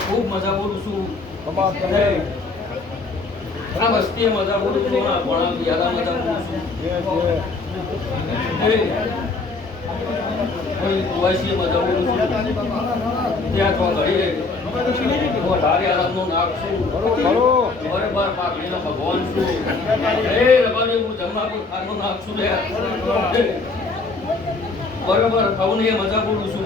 ખૂબ મજા બોલું છું આ વસ્તીએ મજા બોલું છું પણ યાદા મજા બોલું છું કોઈ કુવાસીએ મજા બોલું છું ત્યાં તો ઘડીએ હું ધારે આરામનો નાક છું બરાબર પાકડીનો ભગવાન છું રબારી હું જમનાપુર ખાનો નાક છું બરાબર ખાવું એ મજા બોલું છું